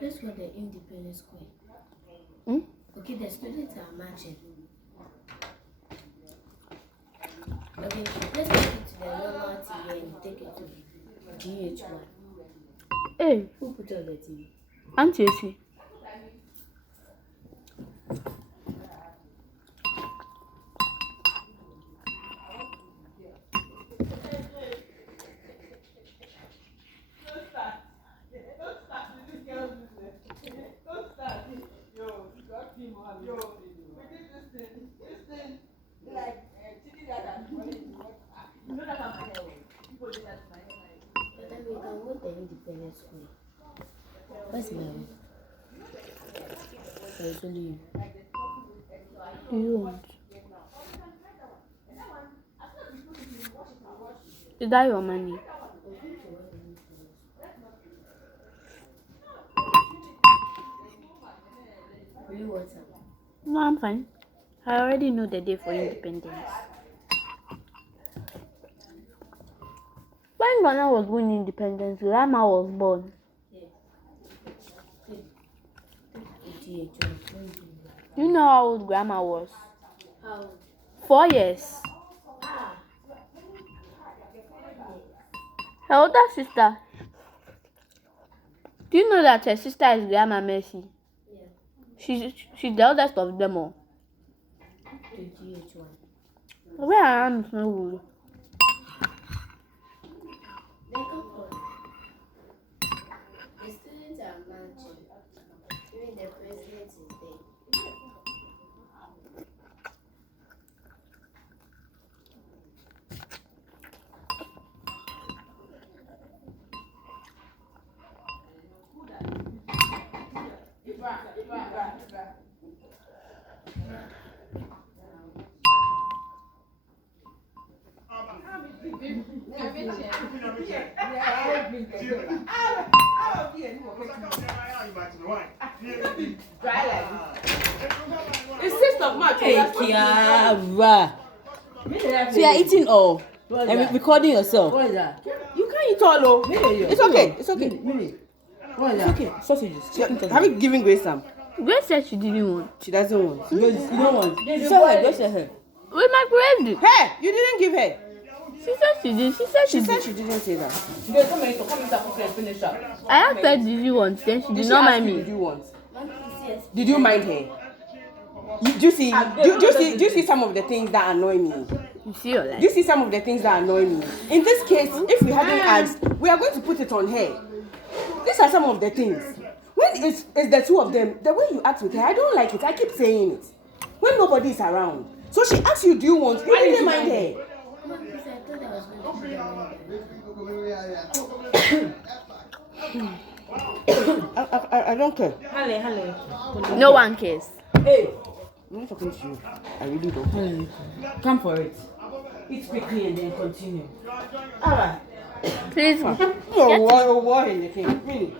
Let's go to the Independence Square. Okay, the students are marching. Okay, let's take it to the normal TV and take it to GH1. Hey, Who put on the TV? Auntie Essie. Independence Square. Where's my room? It's only you. Do you want? Is that your money? Will you want some? No, I'm fine. I already know the day for independence. When Ghana was going independence, Grandma was born. Do you know how old Grandma was? How old? 4 years. Her older sister. Do you know that her sister is Grandma Mercy? Yeah. She's the oldest of them all. To GH1. Where I am is no good. Then come on. The students are marching. Even the president is there. It's 6th of March. Hey, Kiara. So you're eating all and recording yourself. What is that? You can't eat all, oh. It's okay. It's okay. What is It's that? okay. Sausages. Have you given Grace some? Grace said she didn't want. She doesn't want. You don't want. Did Show her. you Go show her. With my grade. Hey, you didn't give her. She said she did. She said She she said did. she didn't say that. Come and finish up. I asked her, did you want? Then she did She not asked mind you, me. Did you want? Did you mind her? Do you see some of the things that annoy me? You see your Do life. you see some of the things that annoy me? In this case, if we hadn't asked, we are going to put it on her. These are some of the things. When it's the two of them, the way you act with her, I don't like it. I keep saying it. When nobody is around. So she asks you, do you want? You didn't mind her. Mom, because I thought I was going to I don't care. Hello. No one cares. Hey, I'm not talking to you. I really don't care. come for it. Eat quickly and then continue. Alright. Please. Oh, why anything? Really?